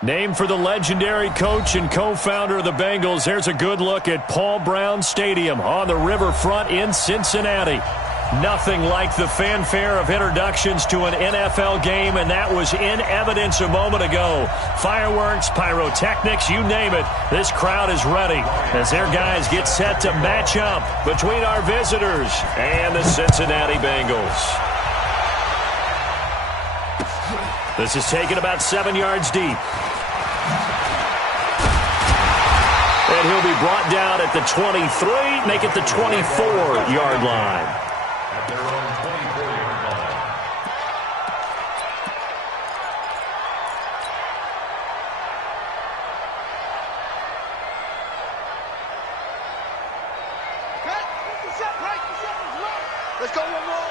Named for the legendary coach and co-founder of the Bengals, here's a good look at Paul Brown Stadium on the riverfront in Cincinnati. Nothing like the fanfare of introductions to an NFL game, and that was in evidence a moment ago. Fireworks, pyrotechnics, you name it. This crowd is ready as their guys get set to match up between our visitors and the Cincinnati Bengals. This is taken about 7 yards deep. And he'll be brought down at the 23, make it the 24-yard line. At their own 24-yard line. Let's go one more.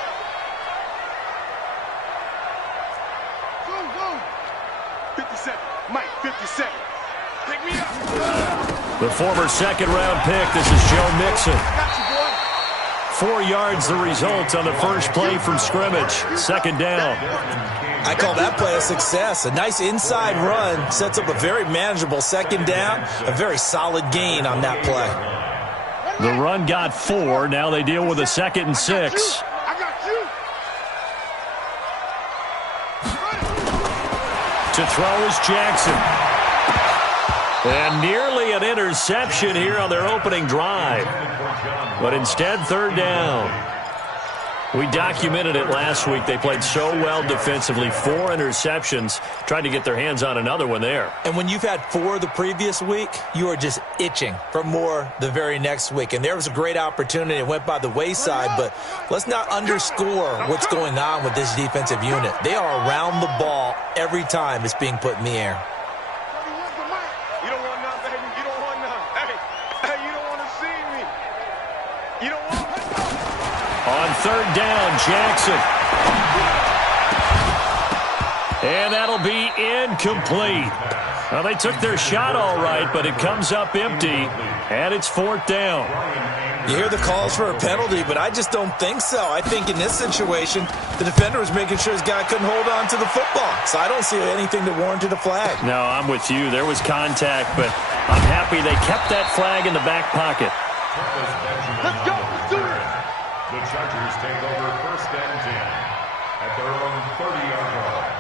57. Mike, 57. Pick me up. The former second-round pick, this is Joe Mixon. 4 yards the result on the first play from scrimmage. Second down. I call that play a success. A nice inside run sets up a very manageable second down. A very solid gain on that play. The run got 4. Now they deal with a 2nd and 6. To throw is Jackson. And nearly an interception here on their opening drive. But instead, third down. We documented it last week. They played so well defensively. 4 interceptions. Tried to get their hands on another one there. And when you've had 4 the previous week, you are just itching for more the very next week. And there was a great opportunity. It went by the wayside. But let's not underscore what's going on with this defensive unit. They are around the ball every time it's being put in the air. On third down, Jackson. And that'll be incomplete. Well, they took their shot all right, but it comes up empty, and it's fourth down. You hear the calls for a penalty, but I just don't think so. I think in this situation, the defender was making sure his guy couldn't hold on to the football. So I don't see anything that warranted a flag. No, I'm with you. There was contact, but I'm happy they kept that flag in the back pocket. Let's go. Let's do it. The Chargers take over first and 10 at their own 30-yard line.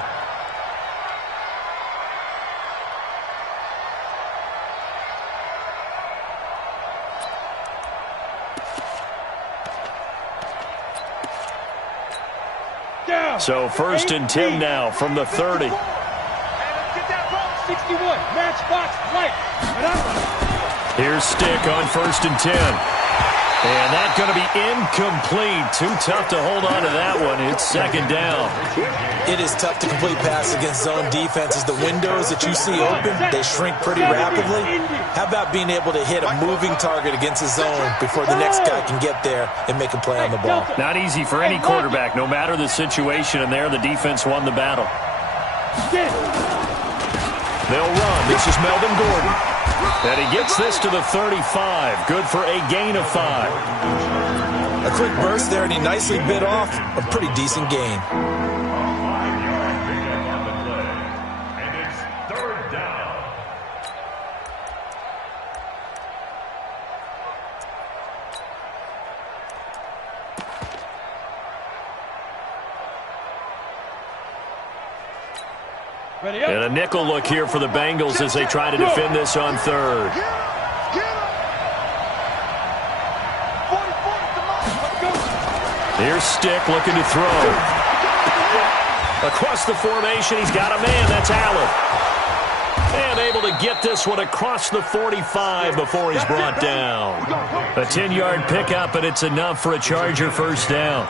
So first and 10 now from the 30. Get that ball, 61. Match box, right. Here's Stick on first and 10. And that's going to be incomplete. Too tough to hold on to that one. It's second down. It is tough to complete pass against zone defenses. The windows that you see open, they shrink pretty rapidly. How about being able to hit a moving target against a zone before the next guy can get there and make a play on the ball? Not easy for any quarterback, no matter the situation, and there the defense won the battle. They'll run. This is Melvin Gordon. And he gets this to the 35. Good for a gain of 5. A quick burst there, and he nicely bit off a pretty decent gain. And it's third down. And a nickel look here for the Bengals as they try to defend this on third. Here's Stick looking to throw. Across the formation, he's got a man. That's Allen. And able to get this one across the 45 before he's brought down. A 10-yard pickup, and it's enough for a Charger first down.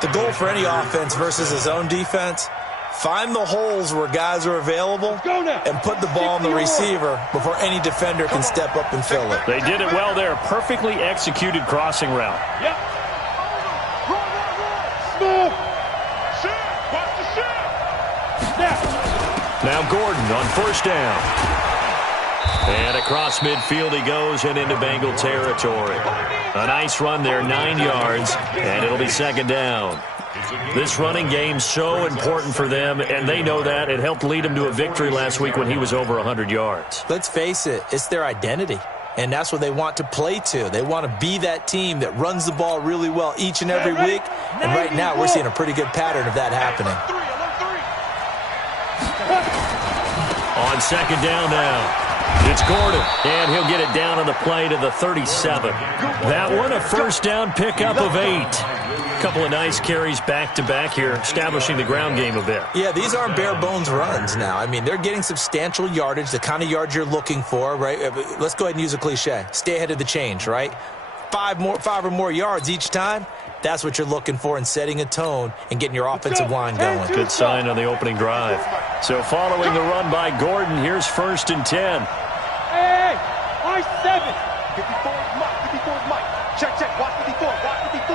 The goal for any offense versus his own defense, find the holes where guys are available and put the ball on the receiver before any defender can step up and fill it. They did it well there. Perfectly executed crossing route. Yep. Now Gordon on first down. And across midfield he goes and into Bengal territory. A nice run there, 9 yards, and it'll be second down. This running game's so important for them, and they know that. It helped lead them to a victory last week when he was over 100 yards. Let's face it, it's their identity, and that's what they want to play to. They want to be that team that runs the ball really well each and every week, and right now we're seeing a pretty good pattern of that happening. On second down now. It's Gordon, and he'll get it down on the play to the 37. That one, a first down pickup of 8. A couple of nice carries back-to-back here, establishing the ground game a bit. Yeah, these aren't bare-bones runs now. I mean, they're getting substantial yardage, the kind of yards you're looking for, right? Let's go ahead and use a cliche. Stay ahead of the change, right? 5 or more yards each time. That's what you're looking for in setting a tone and getting your offensive line going. Good sign on the opening drive. So following the run by Gordon, here's 1st and 10. Hey, I 7. 54 is Mike. 54 is Mike. Check. Watch 54. Watch 54.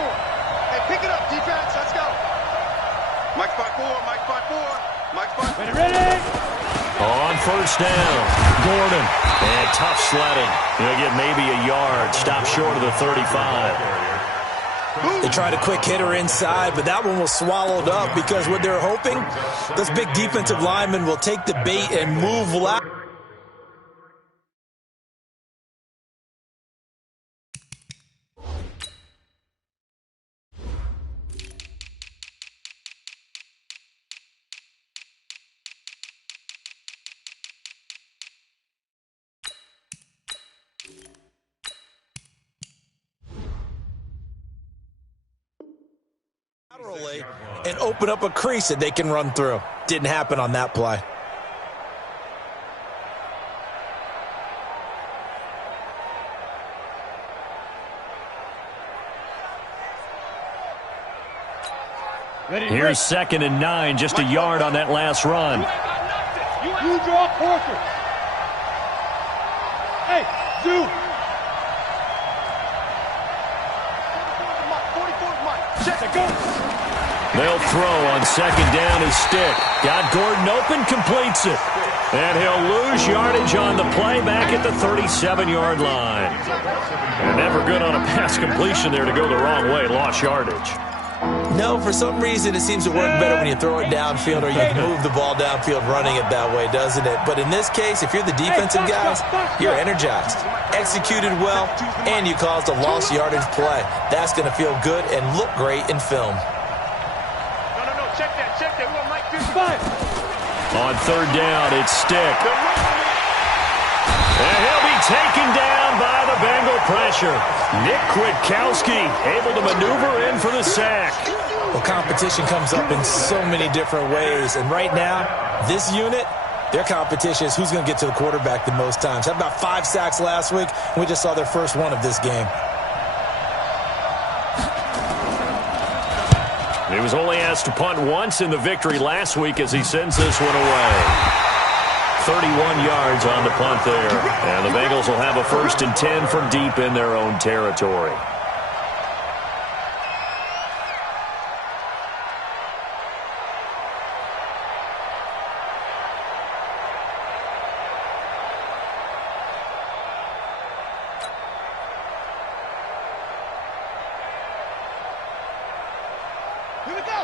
Hey, pick it up, defense. Let's go. Mike 5-4. Mike 5-4. Mike 5-4. Ready? On first down, Gordon. And tough sledding. He'll get maybe a yard. Stop short of the 35. They tried a quick hitter inside, but that one was swallowed up because what they're hoping, this big defensive lineman will take the bait and move left. And open up a crease that they can run through. Didn't happen on that play. Here's 2nd and 9, just a yard on that last run. You draw closer. Hey, Zoo. 44 Mike. Check it, go. They'll throw on 2nd down his stick. Got Gordon open, completes it. And he'll lose yardage on the play back at the 37-yard line. And never good on a pass completion there to go the wrong way. Lost yardage. No, for some reason it seems to work better when you throw it downfield or you can move the ball downfield running it that way, doesn't it? But in this case, if you're the defensive guys, you're energized, executed well, and you caused a lost yardage play. That's going to feel good and look great in film. Check that. We want Mike 55. On 3rd down, it's Stick. And he'll be taken down by the Bengal pressure. Nick Kwiatkowski able to maneuver in for the sack. Well, competition comes up in so many different ways. And right now, this unit, their competition is who's going to get to the quarterback the most times. Had about 5 sacks last week. We just saw their first one of this game. He was only asked to punt once in the victory last week as he sends this one away. 31 yards on the punt there. And the Bengals will have a 1st and 10 from deep in their own territory.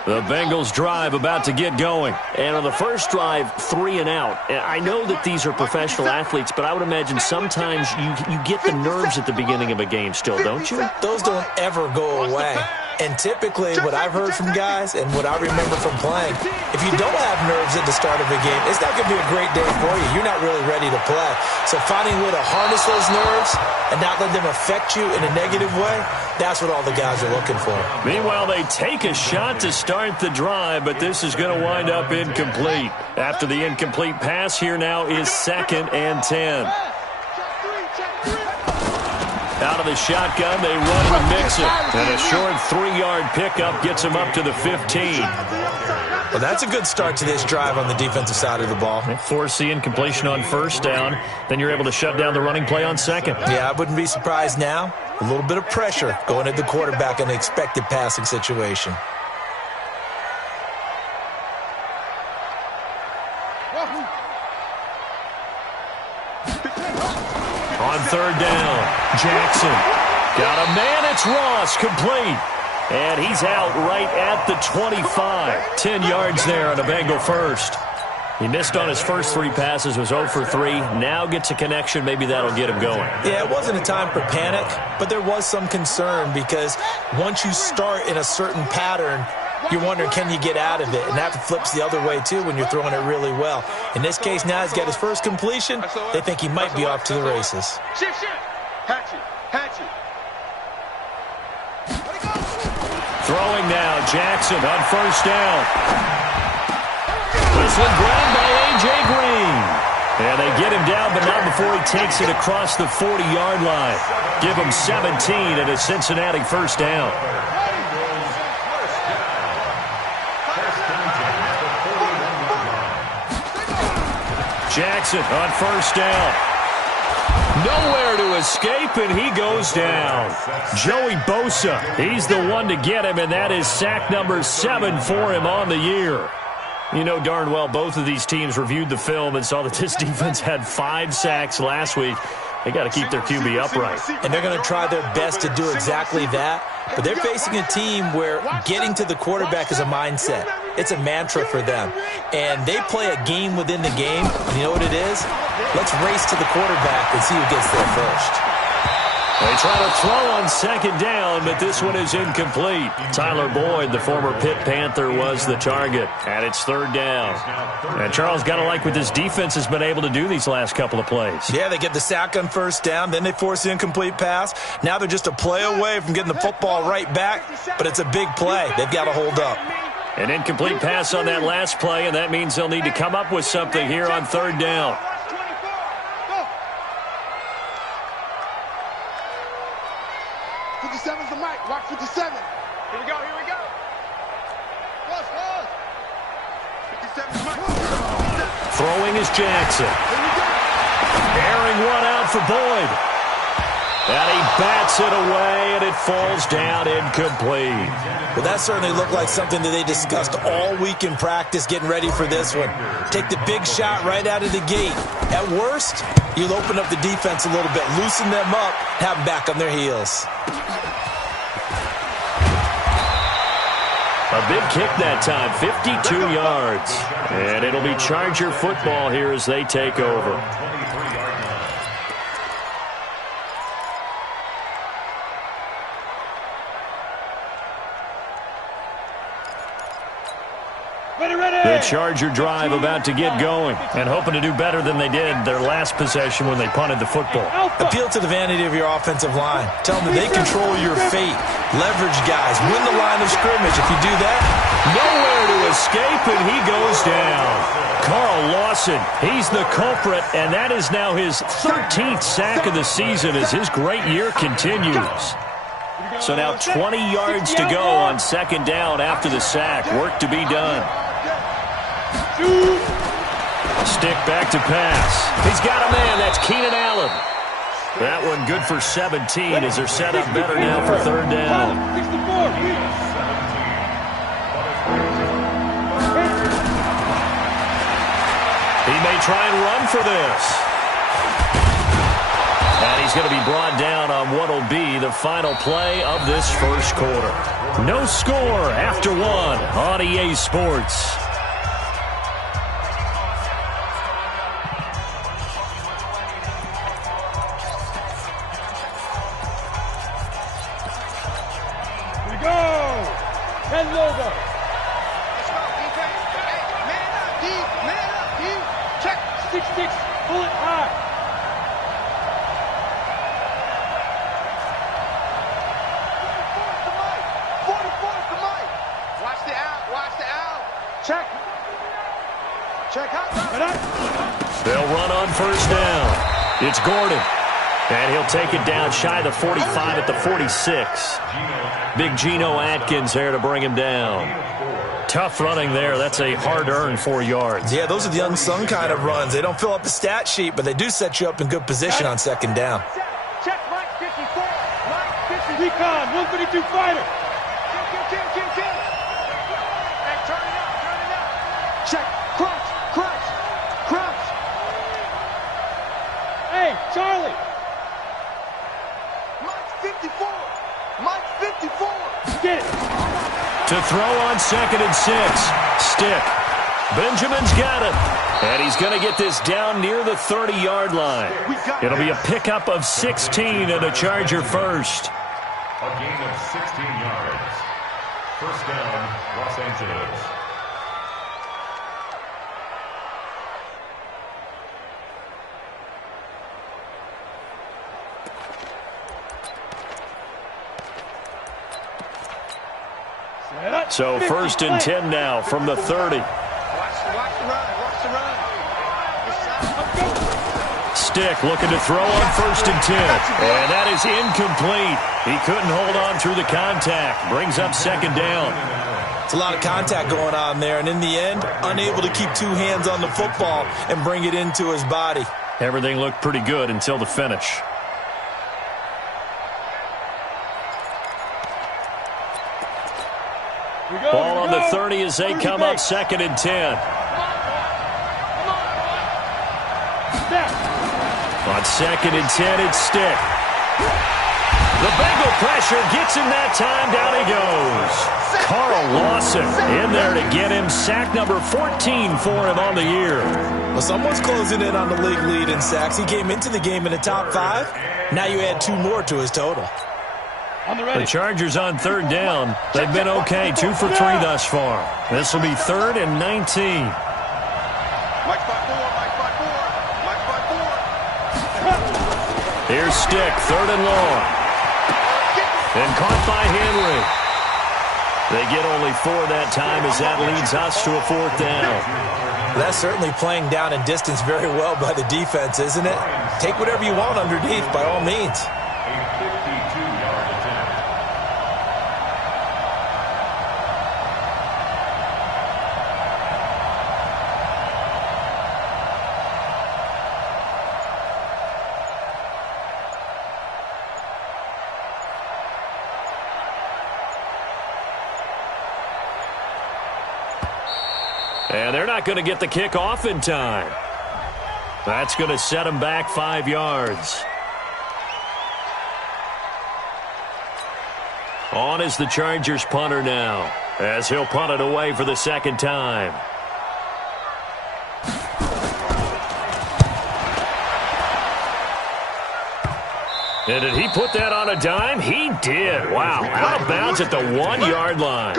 The Bengals drive about to get going. And on the first drive, 3 and out. And I know that these are professional athletes, but I would imagine sometimes you get the nerves at the beginning of a game still, don't you? Those don't ever go away. And typically, what I've heard from guys and what I remember from playing, if you don't have nerves at the start of a game, it's not going to be a great day for you. You're not really ready to play. So finding a way to harness those nerves and not let them affect you in a negative way, that's what all the guys are looking for. Meanwhile, they take a shot to start the drive, but this is going to wind up incomplete. After the incomplete pass, here now is 2nd and 10. Out of the shotgun, they run with Mixon. And a short 3-yard pickup gets him up to the 15. Well, that's a good start to this drive on the defensive side of the ball. They force the incompletion on 1st down. Then you're able to shut down the running play on 2nd. Yeah, I wouldn't be surprised now. A little bit of pressure going at the quarterback in an expected passing situation. On 3rd down, Jackson. Got a man, it's Ross, complete. And he's out right at the 25. 10 yards there on a Bengal first. He missed on his first 3 passes, was 0 for 3. Now gets a connection. Maybe that'll get him going. Yeah, it wasn't a time for panic, but there was some concern because once you start in a certain pattern, you're wondering, can you get out of it? And that flips the other way, too, when you're throwing it really well. In this case, now he's got his first completion. They think he might be off to the races. Shift. Hatchet. Throwing now, Jackson on first down. This one grabbed by A.J. Green. And they get him down, but not before he takes it across the 40-yard line. Give him 17 and a Cincinnati first down. Jackson on first down. Nowhere to escape, and he goes down. Joey Bosa, he's the one to get him, and that is sack number 7 for him on the year. You know darn well both of these teams reviewed the film and saw that this defense had 5 sacks last week. They got to keep their QB upright. And they're going to try their best to do exactly that. But they're facing a team where getting to the quarterback is a mindset. It's a mantra for them. And they play a game within the game. And you know what it is? Let's race to the quarterback and see who gets there first. They try to throw on second down, but this one is incomplete. Tyler Boyd, the former Pitt Panther, was the target, and it's third down. And Charles, got to like what this defense has been able to do these last couple of plays. Yeah, they get the sack on first down, then they force the incomplete pass. Now they're just a play away from getting the football right back, but it's a big play. They've got to hold up. An incomplete pass on that last play, and that means they'll need to come up with something here on third down. The mic. Watch 57. Here we go. Plus. 57's mic. Throwing is Jackson. Airing one out for Boyd. And he bats it away, and it falls down incomplete. Well, that certainly looked like something that they discussed all week in practice getting ready for this one. Take the big shot right out of the gate. At worst, you'll open up the defense a little bit, loosen them up, have them back on their heels. A big kick that time, 52 yards. And it'll be Charger football here as they take over. The Charger drive about to get going and hoping to do better than they did their last possession when they punted the football. Appeal to the vanity of your offensive line. Tell them that they control your fate. Leverage guys. Win the line of scrimmage. If you do that, nowhere to escape, and he goes down. Carl Lawson, he's the culprit, and that is now his 13th sack of the season as his great year continues. So now 20 yards to go on second down after the sack. Work to be done. Stick back to pass. He's got a man. That's Keenan Allen. That one good for 17 as they're set up better now for third down. He may try and run for this. And he's going to be brought down on what will be the final play of this first quarter. No score after one on EA Sports. They'll run on first down. It's Gordon. And he'll take it down shy of the 45 at the 46. Big Geno Atkins there to bring him down. Tough running there. That's a hard-earned 4 yards. Yeah, those are the unsung kind of runs. They don't fill up the stat sheet, but they do set you up in good position on second down. Check Mike 54. Mike 50. Recon, 152 fighter. Hey, turn it up. Check. Crunch. Hey, Charlie. Mike 54. Get it. To throw on 2nd and 6. Stick. Benjamin's got it. And he's going to get this down near the 30-yard line. It'll be a pickup of 16 and a Charger first. A gain of 16 yards. First down, Los Angeles. So 1st and 10 now from the 30. Watch the run. Watch the run. Stick looking to throw on 1st and 10. And that is incomplete. He couldn't hold on through the contact. Brings up 2nd down. It's a lot of contact going on there, and in the end, unable to keep 2 hands on the football and bring it into his body. Everything looked pretty good until the finish. Ball on the 30 as they come up 2nd and 10. On 2nd and 10, it's Stick. The Bengal pressure gets him that time. Down he goes. Carl Lawson in there to get him. Sack number 14 for him on the year. Well, someone's closing in on the league lead in sacks. He came into the game in the top 5. Now you add 2 more to his total. The Chargers on 3rd down. They've been okay, 2 for 3 thus far. This will be 3rd and 19. Mike 5-4. Here's Stick, 3rd and long. And caught by Henry. They get only 4 that time as that leads us to a 4th down. That's certainly playing down and distance very well by the defense, isn't it? Take whatever you want underneath by all means. A 52-yard attempt. And they're not going to get the kick off in time. That's going to set them back 5 yards. On is the Chargers punter now, as he'll punt it away for the 2nd time. And did he put that on a dime? He did. Wow, out of bounds at the 1-yard line.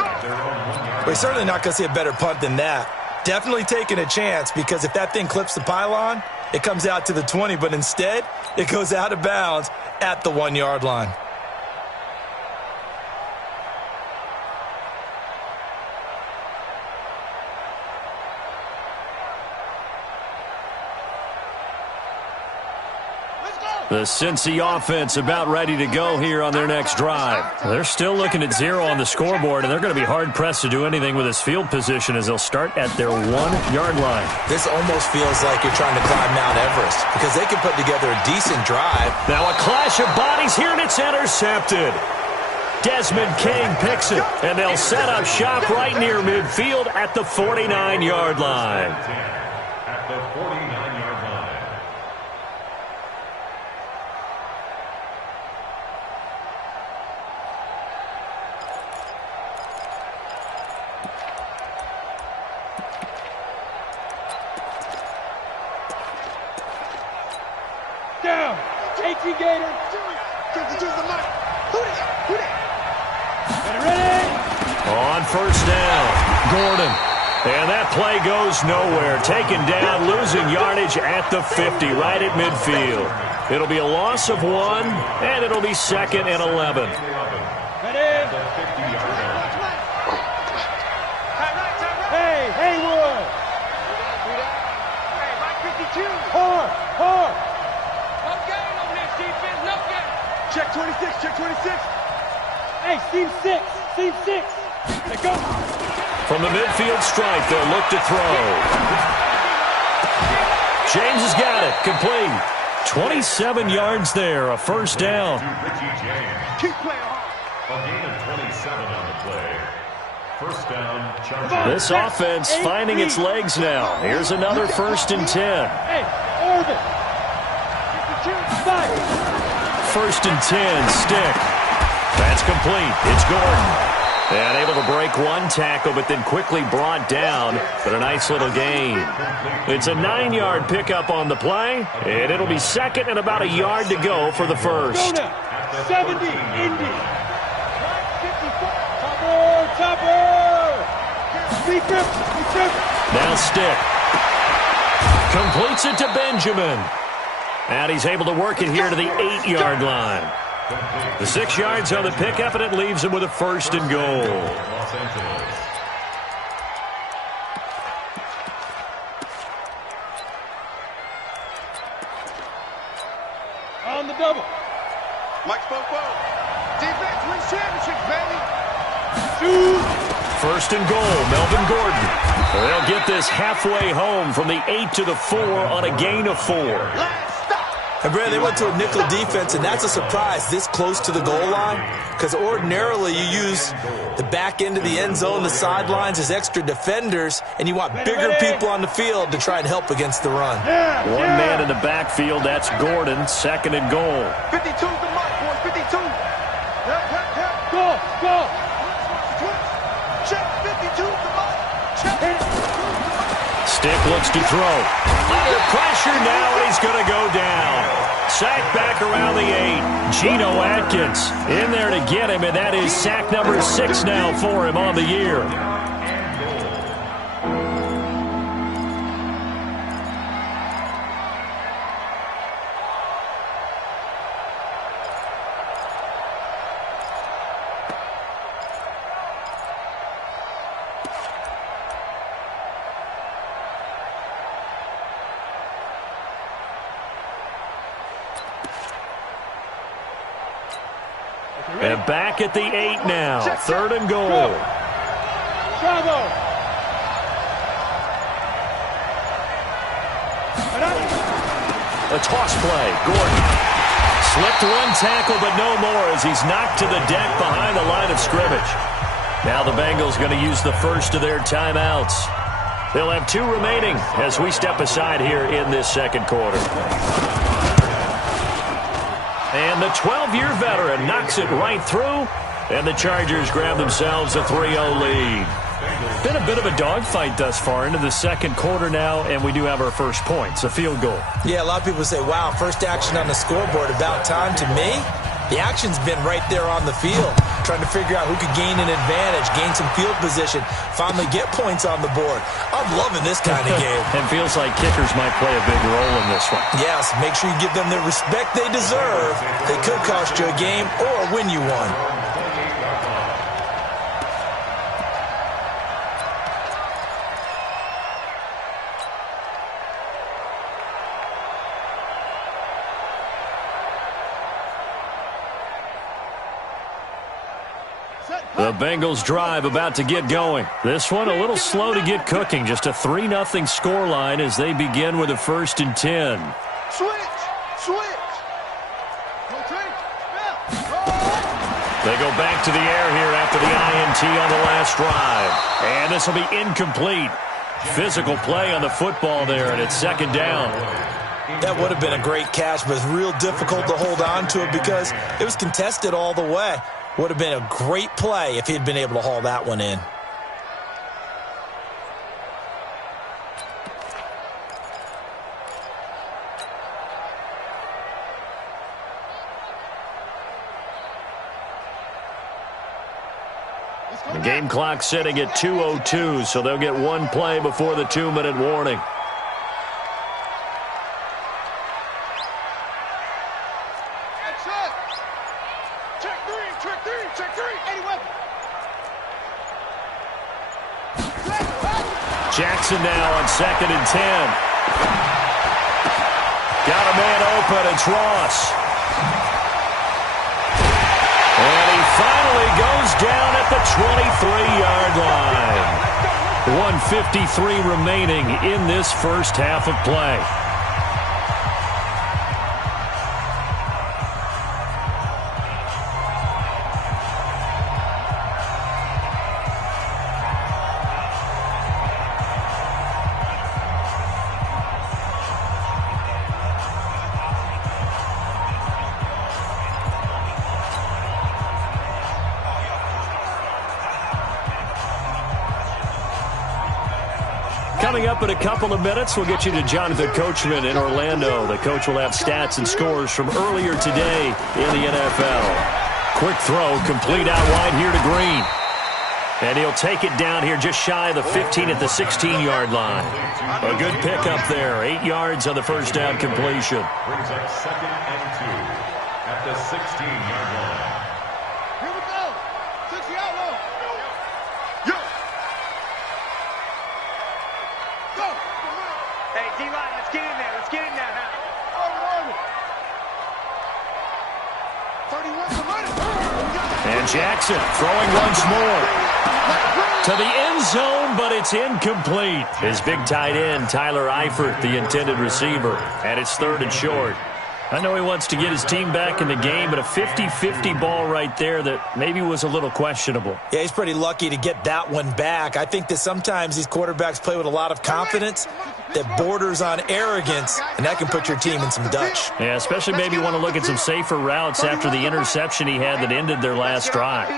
We're certainly not going to see a better punt than that. Definitely taking a chance, because if that thing clips the pylon, it comes out to the 20, but instead, it goes out of bounds at the 1-yard line. The Cincy offense about ready to go here on their next drive. They're still looking at 0 on the scoreboard, and they're going to be hard-pressed to do anything with his field position as they'll start at their 1-yard line. This almost feels like you're trying to climb Mount Everest, because they can put together a decent drive. Now a clash of bodies here, and it's intercepted. Desmond King picks it, and they'll set up shop right near midfield at the 49-yard line. At the 49-yard line. Down. 18 Gator. Choose the mic. Who that? Ready? On 1st down, Gordon. And that play goes nowhere. Taken down, losing yardage at the 50, right at midfield. It'll be a loss of 1, and it'll be 2nd and 11. Ready? Hey, Haywood. Hey, Mike 52. Hard. No game on this defense, no game. Check 26. Hey, seam 6. Let go. From the midfield stripe, they'll look to throw. James has got it, complete. 27 yards there, a 1st down. Keep playing hard. A gain of 27 on the play. 1st down, Chargers. This offense finding its legs now. Here's another 1st and 10. Hey, Orbit. 1st and 10, Stick. That's complete. It's Gordon. And able to break one tackle, but then quickly brought down for a nice little gain. It's a 9-yard pickup on the play, and it'll be second and about a yard to go for the first. 70, Indy. 54, Topper. Now Stick. Completes it to Benjamin. And he's able to work it here to the 8-yard line. The 6 yards on the pickup, and it leaves him with a first and goal. On the double. Mike Popo. Defense wins championships, baby. First and goal, Melvin Gordon. They'll get this halfway home from the 8 to the 4 on a gain of 4. And Brad, they went to a nickel defense, and that's a surprise this close to the goal line, because ordinarily you use the back end of the end zone, the sidelines as extra defenders, and you want bigger people on the field to try and help against the run. One man in the backfield, that's Gordon, second and goal. 52 to Mike, boys, 52. Go. Check, 52 to Mike. Check. Stick looks to throw. Under pressure now, and he's going to go down. Sack back around the 8. Geno Atkins in there to get him, and that is sack number 6 now for him on the year. And back at the 8 now. Third and goal. Bravo. A toss play. Gordon slipped one tackle, but no more as he's knocked to the deck behind the line of scrimmage. Now the Bengals going to use the first of their timeouts. They'll have 2 remaining as we step aside here in this second quarter. And the 12-year veteran knocks it right through, and the Chargers grab themselves a 3-0 lead. Been a bit of a dogfight thus far into the second quarter now, and we do have our first points, a field goal. Yeah, a lot of people say, wow, first action on the scoreboard, about time. To me, the action's been right there on the field, trying to figure out who could gain an advantage, gain some field position, finally get points on the board. I'm loving this kind of game. And feels like kickers might play a big role in this one. Yes, make sure you give them the respect they deserve. They could cost you a game or win you one. The Bengals drive about to get going. This one a little slow to get cooking. Just a 3-0 scoreline as they begin with a 1st and 10. Switch. They go back to the air here after the INT on the last drive. And this will be incomplete. Physical play on the football there, and it's second down. That would have been a great catch, but it's real difficult to hold on to it because it was contested all the way. Would have been a great play if he had been able to haul that one in. The game clock sitting at 2:02, so they'll get one play before the 2-minute warning. Jackson now on 2nd and 10. Got a man open. It's Ross. And he finally goes down at the 23-yard line. 1:53 remaining in this first half of play. Coming up in a couple of minutes, we'll get you to Jonathan Coachman in Orlando. The coach will have stats and scores from earlier today in the NFL. Quick throw, complete out wide here to Green. And he'll take it down here just shy of the 15 at the 16-yard line. A good pickup there. 8 yards on the first down completion. Brings up 2nd and 2 at the 16-yard line. Here we go. 60 out low. Yo. Go. Hey, D-line, let's get in there. Let's get in there now. 31 to money. And Jackson throwing once more. To the end zone, but it's incomplete. His big tight end, Tyler Eifert, the intended receiver. And it's 3rd and short. I know he wants to get his team back in the game, but a 50-50 ball right there that maybe was a little questionable. Yeah, he's pretty lucky to get that one back. I think that sometimes these quarterbacks play with a lot of confidence that borders on arrogance, and that can put your team in some Dutch. Yeah, especially maybe want to look at some safer routes after the interception he had that ended their last drive.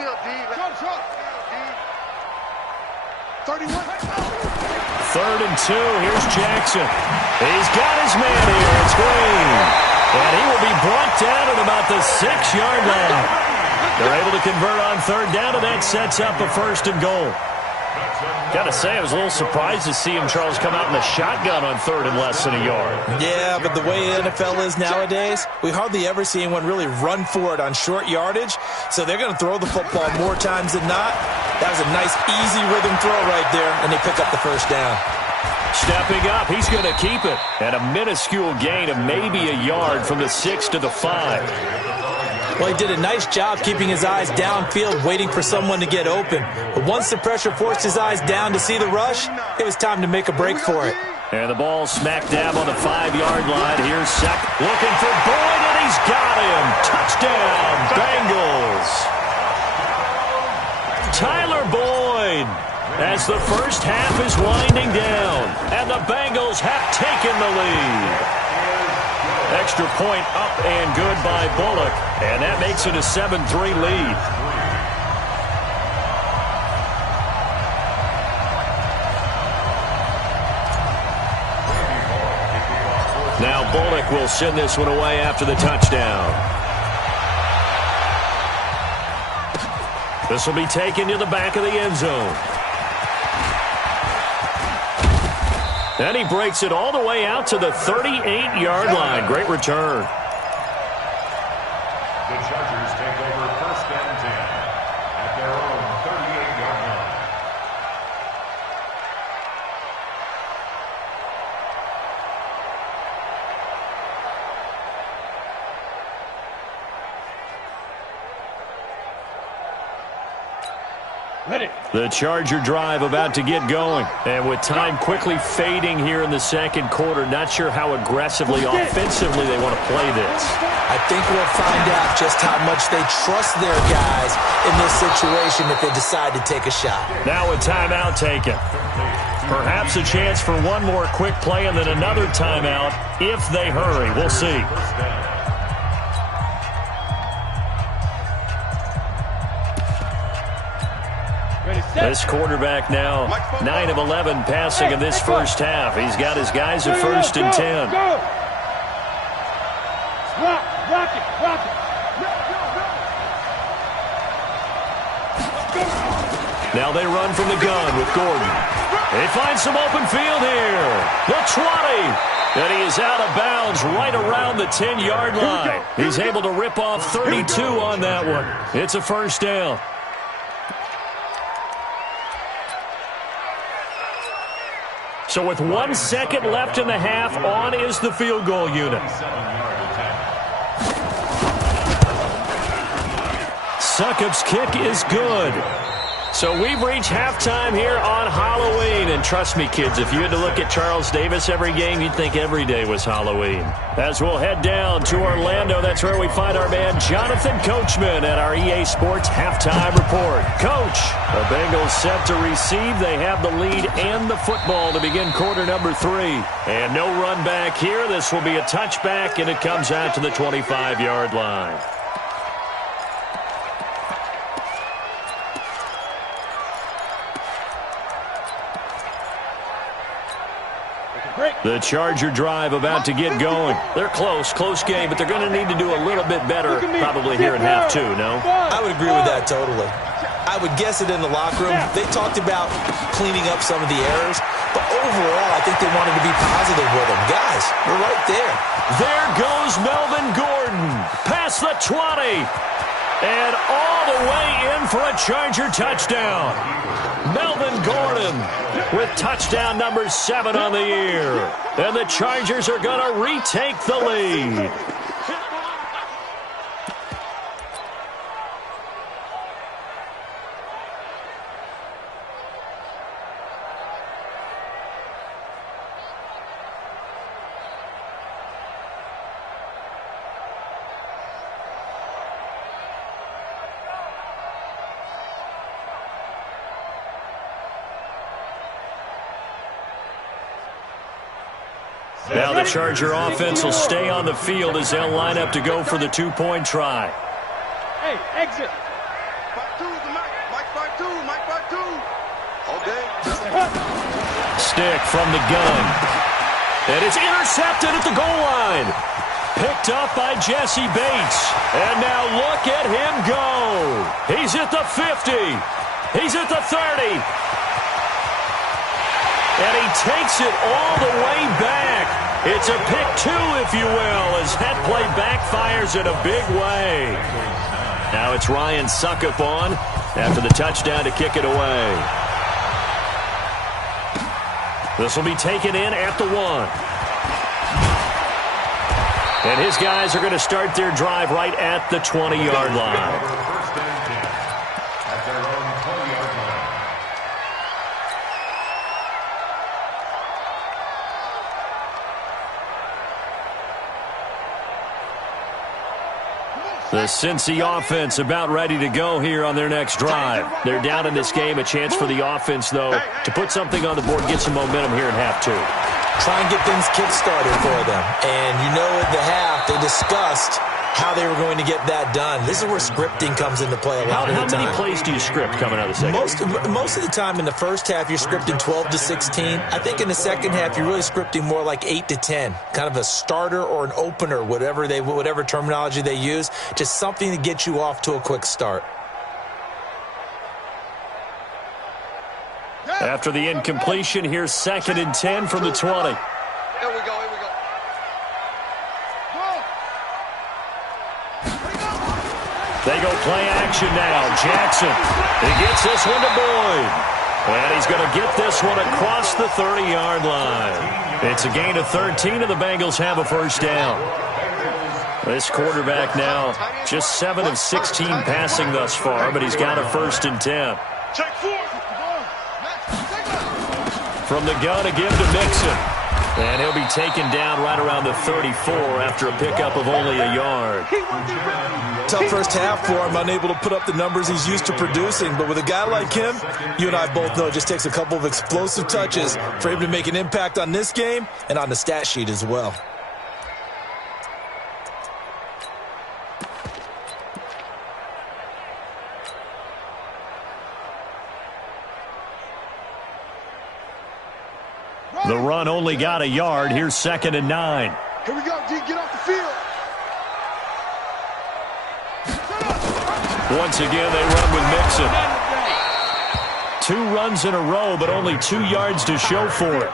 3rd and 2. Here's Jackson. He's got his man here. It's Green. And he will be brought down at about the 6-yard line. They're able to convert on 3rd down, and that sets up a 1st and goal. Got to say, I was a little surprised to see him, Charles, come out in a shotgun on 3rd and less than a yard. Yeah, but the way the NFL is nowadays, we hardly ever see anyone really run for it on short yardage. So they're going to throw the football more times than not. That was a nice, easy rhythm throw right there, and they pick up the 1st down. Stepping up, he's going to keep it. And a minuscule gain of maybe a yard from the 6 to the 5. Well, he did a nice job keeping his eyes downfield, waiting for someone to get open. But once the pressure forced his eyes down to see the rush, it was time to make a break for it. And the ball smack dab on the 5-yard line. Here's Sack looking for Boyd, and he's got him. Touchdown, Bengals. Tyler Boyd, as the first half is winding down, and the Bengals have taken the lead. Extra point up and good by Bullock, and that makes it a 7-3 lead. Now Bullock will send this one away after the touchdown. This will be taken to the back of the end zone. And he breaks it all the way out to the 38-yard line. Great return. The Chargers take over 1st and 10 at their own 38-yard line. The Charger drive about to get going. And with time quickly fading here in the 2nd quarter, not sure how aggressively, offensively they want to play this. I think we'll find out just how much they trust their guys in this situation if they decide to take a shot. Now a timeout taken. Perhaps a chance for one more quick play and then another timeout if they hurry. We'll see. This quarterback now 9 of 11 passing in this first half. He's got his guys at 1st and 10. Now they run from the gun with Gordon. They find some open field here. The 20. And he is out of bounds right around the 10-yard line. He's able to rip off 32 on that one. It's a 1st down. So with 1 second left in the half, on is the field goal unit. Succop's kick is good. So we've reached halftime here on Halloween. And trust me, kids, if you had to look at Charles Davis every game, you'd think every day was Halloween. As we'll head down to Orlando, that's where we find our man Jonathan Coachman at our EA Sports Halftime Report. Coach, the Bengals set to receive. They have the lead and the football to begin quarter number 3. And no run back here. This will be a touchback, and it comes out to the 25-yard line. The Charger drive about to get going. They're close game, but they're going to need to do a little bit better probably here in half two, no? I would agree with that totally. I would guess it in the locker room. They talked about cleaning up some of the errors, but overall, I think they wanted to be positive with them. Guys, we're right there. There goes Melvin Gordon, past the 20, and all the way in for a Charger touchdown. Melvin Gordon with touchdown number 7 on the year. And the Chargers are going to retake the lead. Now the Charger offense will stay on the field as they'll line up to go for the 2-point try. Hey, exit. 5-2, Mike 5-2, Mike 5-2. All day. Stick from the gun. And it's intercepted at the goal line. Picked up by Jesse Bates. And now look at him go. He's at the 50. He's at the 30. And he takes it all the way back. It's a pick 2, if you will, as that play backfires in a big way. Now it's Ryan Suckup on after the touchdown to kick it away. This will be taken in at the 1. And his guys are going to start their drive right at the 20-yard line. The Cincy offense about ready to go here on their next drive. They're down in this game. A chance for the offense, though, to put something on the board, get some momentum here in half 2. Try and get things kick-started for them. And you know at the half, they discussed how they were going to get that done. This is where scripting comes into play a lot of the time. How many plays do you script coming out of the second? Most of the time in the first half, you're scripting 12 to 16. I think in the second half, you're really scripting more like 8 to 10. Kind of a starter or an opener, whatever terminology they use. Just something to get you off to a quick start. After the incompletion, here's 2nd and 10 from the 20. Here we go. They go play action now. Jackson, he gets this one to Boyd. And he's going to get this one across the 30-yard line. It's a gain of 13, and the Bengals have a first down. This quarterback now just 7 of 16 passing thus far, but he's got a 1st and 10. From the gun, a give to Mixon. And he'll be taken down right around the 34 after a pickup of only a yard. Tough first half for him, unable to put up the numbers he's used to producing. But with a guy like him, you and I both know it just takes a couple of explosive touches for him to make an impact on this game and on the stat sheet as well. The run only got a yard. Here's 2nd and 9. Here we go, D. Get off the field. Once again, they run with Mixon. 2 runs in a row, but only 2 yards to show for it.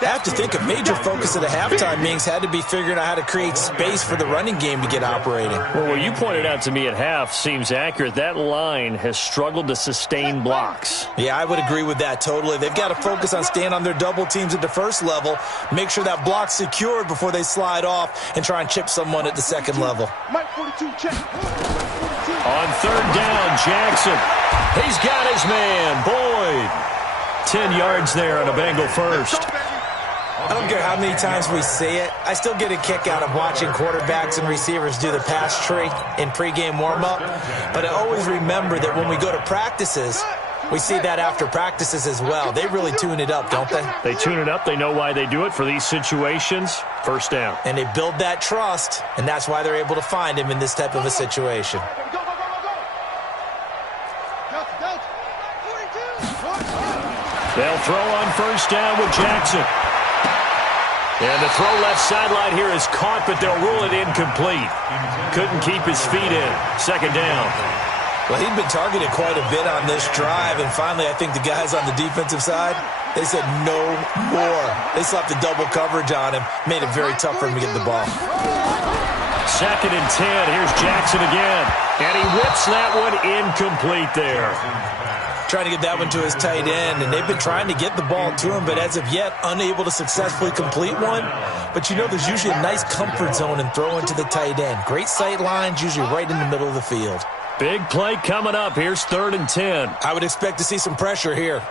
I have to think a major focus of the halftime meetings had to be figuring out how to create space for the running game to get operating. Well, what you pointed out to me at half seems accurate. That line has struggled to sustain blocks. Yeah, I would agree with that totally. They've got to focus on staying on their double teams at the first level, make sure that block's secured before they slide off and try and chip someone at the second level. Mike 42, check. On 3rd down, Jackson. He's got his man, Boyd. 10 yards there on a Bengal first. I don't care how many times we see it. I still get a kick out of watching quarterbacks and receivers do the pass tree in pregame warm-up. But I always remember that when we go to practices, we see that after practices as well. They really tune it up, don't they? They tune it up. They know why they do it for these situations. First down. And they build that trust, and that's why they're able to find him in this type of a situation. They'll throw on 1st down with Jackson. And the throw left sideline here is caught, but they'll rule it incomplete. Couldn't keep his feet in. Second down. Well, he'd been targeted quite a bit on this drive, and finally I think the guys on the defensive side, they said no more. They slapped the double coverage on him, made it very tough for him to get the ball. Second and 10. Here's Jackson again. And he whips that one incomplete there. Trying to get that one to his tight end, and they've been trying to get the ball to him, but as of yet, unable to successfully complete one. But you know there's usually a nice comfort zone in throwing to the tight end. Great sight lines, usually right in the middle of the field. Big play coming up. Here's 3rd and 10. I would expect to see some pressure here.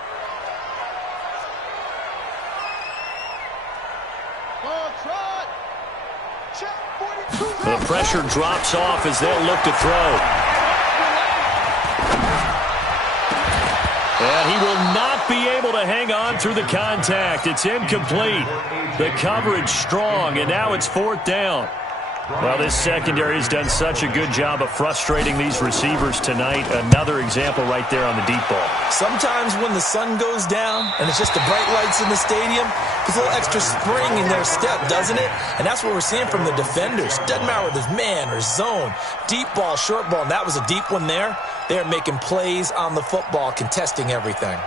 The pressure drops off as they'll look to throw. And he will not be able to hang on through the contact. It's incomplete. The coverage strong, and now it's 4th down. Well, this secondary has done such a good job of frustrating these receivers tonight. Another example right there on the deep ball. Sometimes when the sun goes down and it's just the bright lights in the stadium, there's a little extra spring in their step, doesn't it? And that's what we're seeing from the defenders. Doesn't matter whether it's man or zone, deep ball, short ball, and that was a deep one there. They're making plays on the football, contesting everything.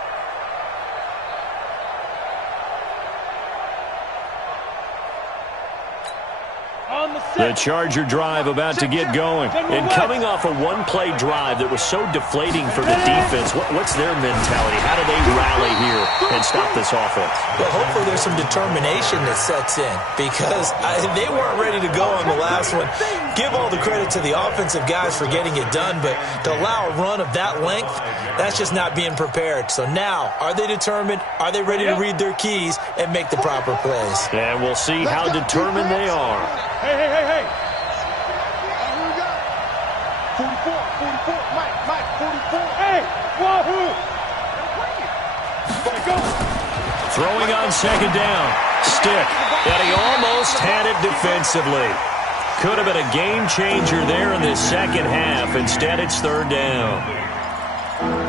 The Charger drive about to get going. And coming off a one-play drive that was so deflating for the defense, what's their mentality? How do they rally here and stop this offense? Well, hopefully there's some determination that sets in because they weren't ready to go on the last one. Give all the credit to the offensive guys for getting it done, but to allow a run of that length, that's just not being prepared. So now, are they determined? Are they ready to read their keys and make the proper plays? And we'll see how determined they are. Hey. Here we go. 44, Mike, 44. Hey, wahoo. Go. Throwing on second down. Stick. And he almost had it defensively. Could have been a game changer there in this second half. Instead, it's 3rd down.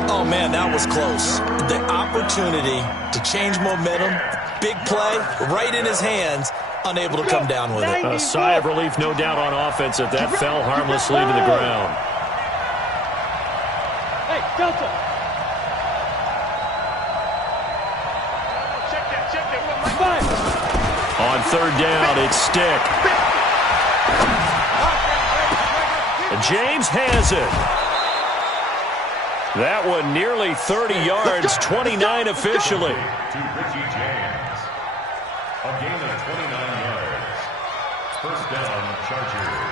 Oh, man, that was close. The opportunity to change momentum, big play, right in his hands, unable to come down with it. A sigh of relief, no doubt, on offense if that fell harmlessly to the ground. Hey, Delta. Check that. On 3rd down, it's Stick. And James has it. That one nearly 30 yards, 29 officially. To Richie James. A gain of 29 yards. 1st down, Chargers.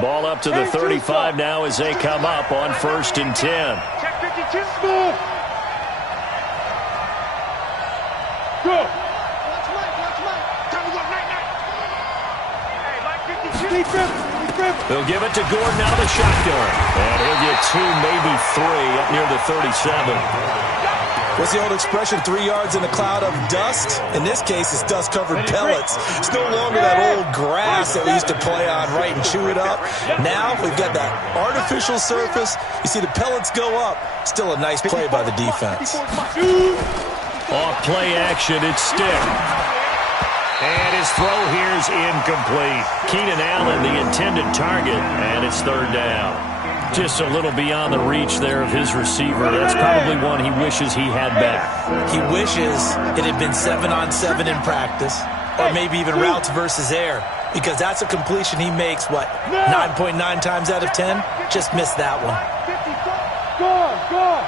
Ball up to the 35 now as they come up on 1st and 10. Check 52. Move. Go. Watch Mike. Time to go, night. Hey, Mike 52. He's driven. They'll give it to Gordon out of the shotgun. And he'll get 2, maybe 3 up near the 37. What's the old expression, 3 yards in a cloud of dust? In this case, it's dust-covered pellets. It's no longer that old grass that we used to play on, right, and chew it up. Now we've got that artificial surface. You see the pellets go up. Still a nice play by the defense. Off play action, it's Stick. And his throw here is incomplete. Keenan Allen, the intended target, and it's 3rd down. Just a little beyond the reach there of his receiver. That's probably one he wishes he had back. He wishes it had been 7-on-7 in practice, or maybe even routes versus air, because that's a completion he makes, 9.9 times out of 10? Just missed that one. Gone.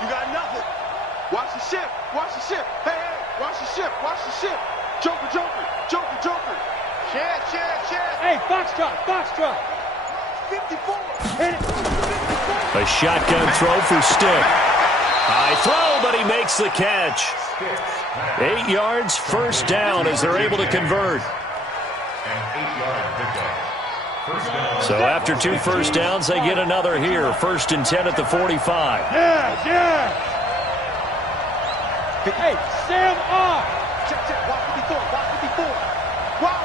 You got nothing. Watch the ship. Hey, watch the ship. Joker. Share. Hey, Foxtrot. 54. Hit it. A shotgun throw for Stick. High throw, but he makes the catch. 8 yards, 1st down as they're able to convert. An 8-yard pickup. So after 2 1st downs, they get another here. 1st and 10 at the 45. Yeah. Hey, Sam R. Check. Watch 54. Wild.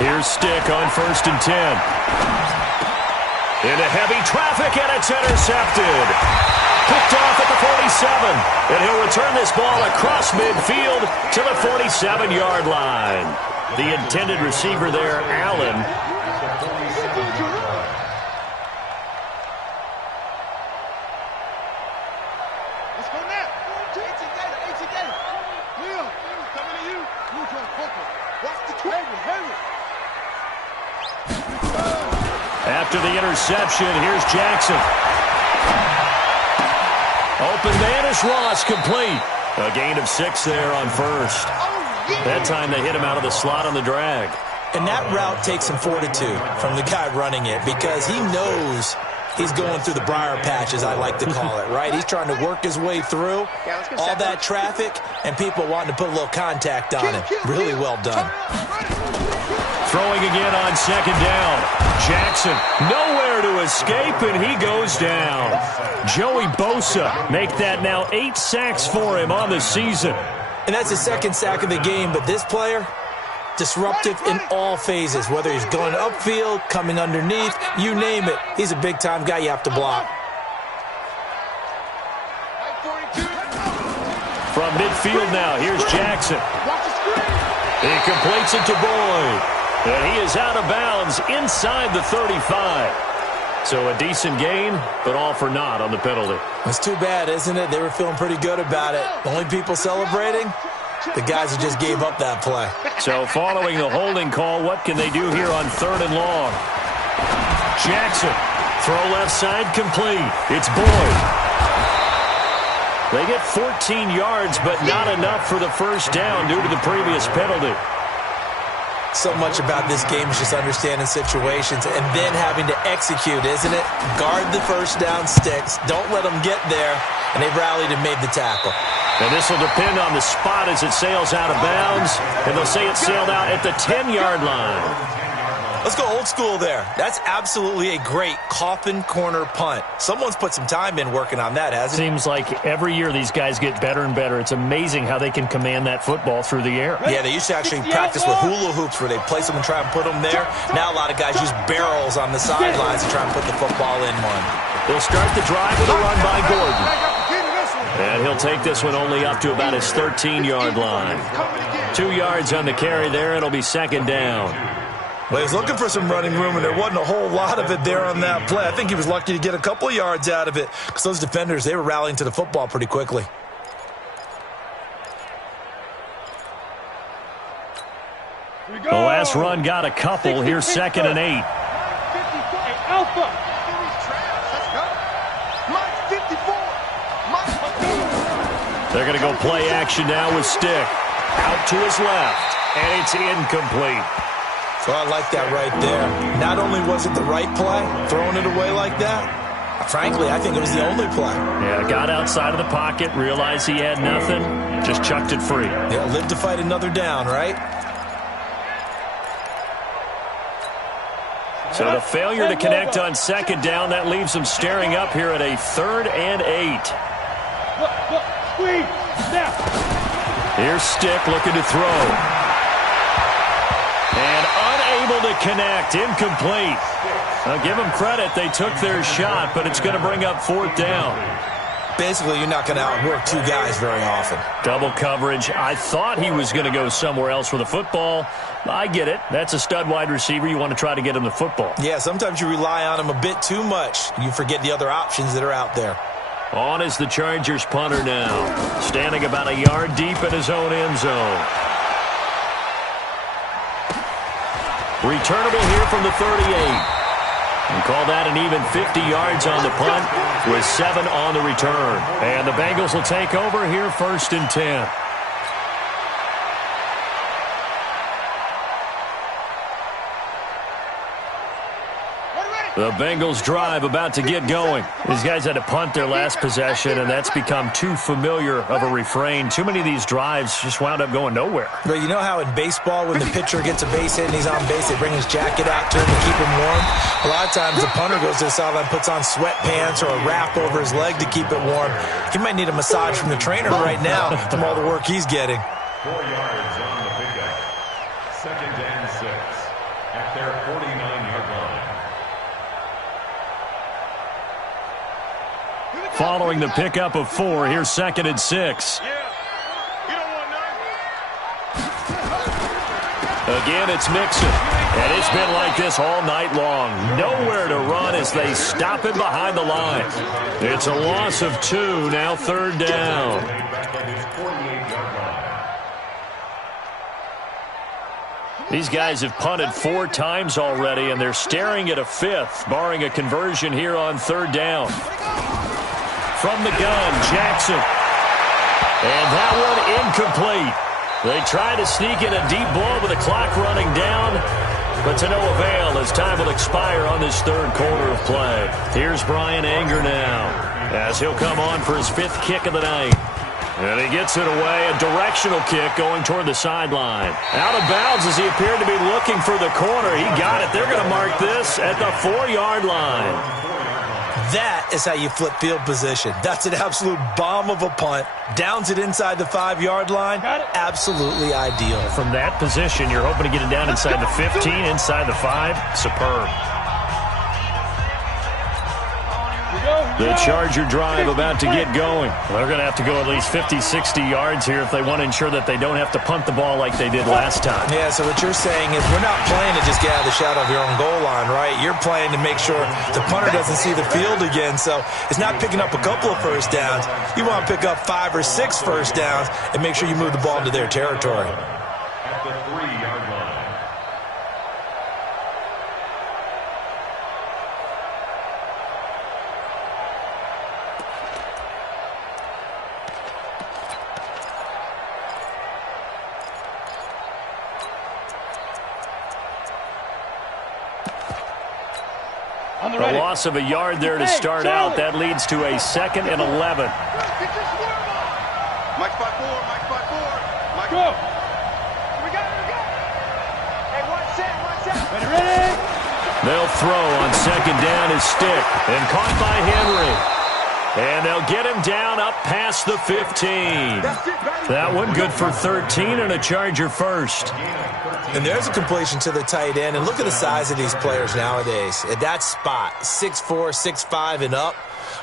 Here's Stick on 1st and 10. Into heavy traffic, and it's intercepted. Picked off at the 47. And he'll return this ball across midfield to the 47-yard line. The intended receiver there, Allen. Let's go now. Will, coming to you. Watch the hurry. After the interception, here's Jackson. Open man is Ross, complete. A gain of 6 there on first. That time they hit him out of the slot on the drag. And that route takes some fortitude from the guy running it because he knows he's going through the briar patch, as I like to call it, right? He's trying to work his way through all that traffic and people wanting to put a little contact on him. Really well done. Throwing again on second down. Jackson nowhere to escape, and he goes down. Joey Bosa make that now 8 sacks for him on the season. And that's his second sack of the game, but this player, disruptive in all phases, whether he's going upfield, coming underneath, you name it. He's a big-time guy you have to block. From midfield now, here's Jackson. He completes it to Boyd. And he is out of bounds inside the 35. So a decent gain, but all for naught on the penalty. It's too bad, isn't it? They were feeling pretty good about it. The only people celebrating, the guys who just gave up that play. So following the holding call, what can they do here on 3rd and long? Jackson, throw left side, complete. It's Boyd. They get 14 yards, but not enough for the first down due to the previous penalty. So much about this game is just understanding situations and then having to execute, isn't it? Guard the first down sticks. Don't let them get there. And they rallied and made the tackle. And this will depend on the spot as it sails out of bounds. And they'll say it sailed out at the 10-yard line. Let's go old school there. That's absolutely a great coffin corner punt. Someone's put some time in working on that, hasn't it? Seems like every year these guys get better and better. It's amazing how they can command that football through the air. Yeah, they used to actually practice with hula hoops where they place them and try and put them there. Now a lot of guys use barrels on the sidelines to try and put the football in one. They'll start the drive with a run by Gordon. And he'll take this one only up to about his 13-yard line. 2 yards on the carry there. It'll be second down. Well, he's looking for some running room, and there wasn't a whole lot of it there on that play. I think he was lucky to get a couple of yards out of it because those defenders, they were rallying to the football pretty quickly. The last run got a couple. Here's 2nd and 8. Alpha. They're going to go play action now with Stick. Out to his left, and it's incomplete. So I like that right there. Not only was it the right play, throwing it away like that, frankly, I think it was the only play. Yeah, got outside of the pocket, realized he had nothing, just chucked it free. Yeah, live to fight another down, right? So the failure to connect on second down, that leaves them staring up here at a 3rd and 8. Here's Stick looking to throw. And unable to connect, incomplete. I'll give them credit, they took their shot, but it's going to bring up 4th down. Basically, you're not going to outwork 2 guys very often. Double coverage. I thought he was going to go somewhere else with the football. I get it. That's a stud wide receiver. You want to try to get him the football. Yeah, sometimes you rely on him a bit too much. You forget the other options that are out there. On is the Chargers punter now, standing about a yard deep in his own end zone. Returnable here from the 38. And call that an even 50 yards on the punt with 7 on the return. And the Bengals will take over here 1st and 10. The Bengals drive about to get going. These guys had to punt their last possession, and that's become too familiar of a refrain. Too many of these drives just wound up going nowhere. But you know how in baseball, when the pitcher gets a base hit and he's on base, they bring his jacket out to him to keep him warm? A lot of times the punter goes to the sideline, puts on sweatpants or a wrap over his leg to keep it warm. He might need a massage from the trainer right now from all the work he's getting. 4 yards on the pickup. 2nd and 6 at their 49-yard line. following the pickup of 4. Here's 2nd and 6. Again, it's Mixon. And it's been like this all night long. Nowhere to run as they stop him behind the line. It's a loss of 2, now 3rd down. These guys have punted 4 times already, and they're staring at a 5th, barring a conversion here on 3rd down. From the gun, Jackson. And that one incomplete. They try to sneak in a deep ball with the clock running down, but to no avail as time will expire on this 3rd quarter of play. Here's Brian Anger now as he'll come on for his 5th kick of the night. And he gets it away, a directional kick going toward the sideline. Out of bounds as he appeared to be looking for the corner. He got it. They're going to mark this at the 4-yard line. That is how you flip field position. That's an absolute bomb of a punt. Downs it inside the 5-yard line. Absolutely ideal. From that position, you're hoping to get it down inside the 15, inside the 5. Superb. The Charger drive about to get going. They're going to have to go at least 50, 60 yards here if they want to ensure that they don't have to punt the ball like they did last time. Yeah, so what you're saying is we're not playing to just get out of the shadow of your own goal line, right? You're playing to make sure the punter doesn't see the field again. So it's not picking up a couple of first downs. You want to pick up 5 or 6 first downs and make sure you move the ball into their territory. At the 3-yard line. A loss of a yard there to start out. That leads to a 2nd and 11. Mike 5-4, Mike 5-4. Mike, go. We got it. Hey, one set. Ready? They'll throw on 2nd down is Stick. And caught by Henry. And they'll get him down up past the 15. That one good for 13 and a Charger first. And there's a completion to the tight end. And look at the size of these players nowadays. At that spot, 6'4", 6'5", and up.